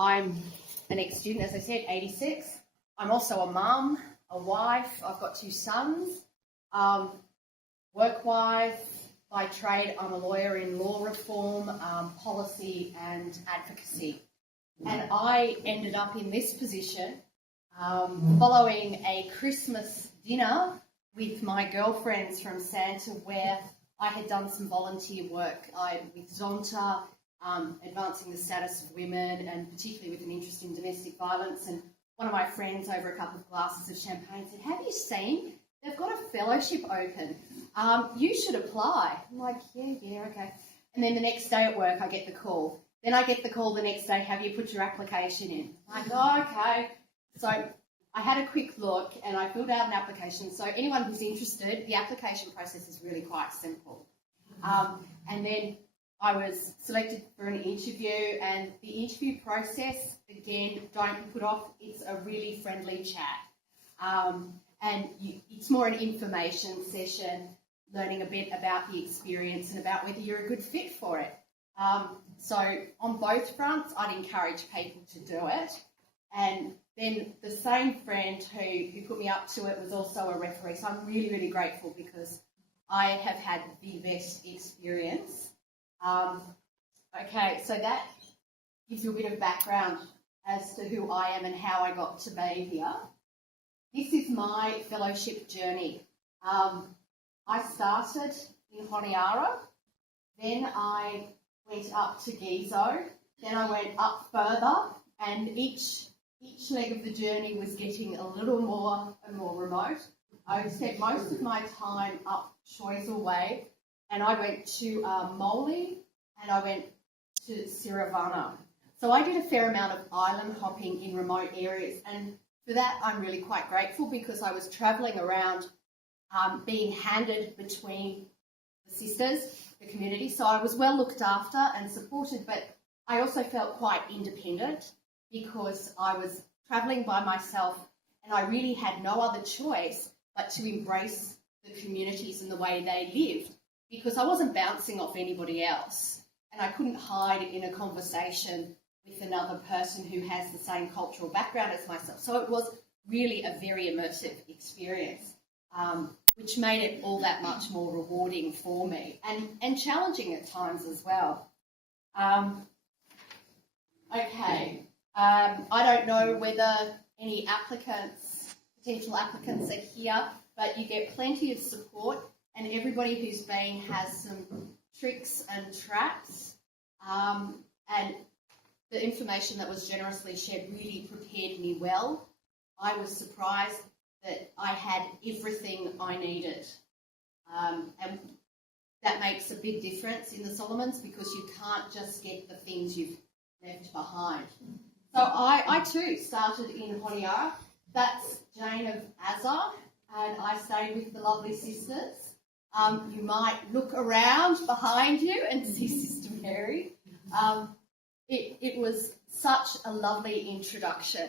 I'm an ex-student, as I said, 86. I'm also a mum, a wife. I've got 2 sons. Work-wise, by trade, I'm a lawyer in law reform, policy and advocacy. And I ended up in this position following a Christmas dinner with my girlfriends from Santa, where I had done some volunteer work with Zonta, advancing the status of women, and particularly with an interest in domestic violence. And one of my friends, over a couple of glasses of champagne, said, "Have you seen? They've got a fellowship open. You should apply." I'm like, yeah, okay. And then the next day at work, I get the call. Then I get the call the next day, "Have you put your application in?" I'm like, "Oh, okay." So I had a quick look and I filled out an application. So anyone who's interested, the application process is really quite simple. And then I was selected for an interview, and the interview process, again, don't put off, it's a really friendly chat. It's more an information session, learning a bit about the experience and about whether you're a good fit for it. So on both fronts, I'd encourage people to do it. And then the same friend who put me up to it was also a referee. So I'm really, really grateful because I have had the best experience. Okay, so that gives you a bit of background as to who I am and how I got to be here. This is my fellowship journey. I started in Honiara, then I went up to Gizo, then I went up further, and each leg of the journey was getting a little more and more remote. I spent most of my time up Choiseul Way, and I went to Moli, and I went to Siravana. So I did a fair amount of island hopping in remote areas, and for that I'm really quite grateful because I was travelling around being handed between the sisters, the community, so I was well looked after and supported, but I also felt quite independent because I was travelling by myself and I really had no other choice but to embrace the communities and the way they lived, because I wasn't bouncing off anybody else and I couldn't hide in a conversation with another person who has the same cultural background as myself. So it was really a very immersive experience, which made it all that much more rewarding for me and challenging at times as well. Okay, I don't know whether any potential applicants are here, but you get plenty of support, and everybody who's been has some tricks and traps, and the information that was generously shared really prepared me well. I was surprised that I had everything I needed, and that makes a big difference in the Solomons because you can't just get the things you've left behind. So I too started in Honiara. That's Jane of Azar, and I stayed with the lovely sisters. You might look around behind you and see Sister Mary. It was such a lovely introduction.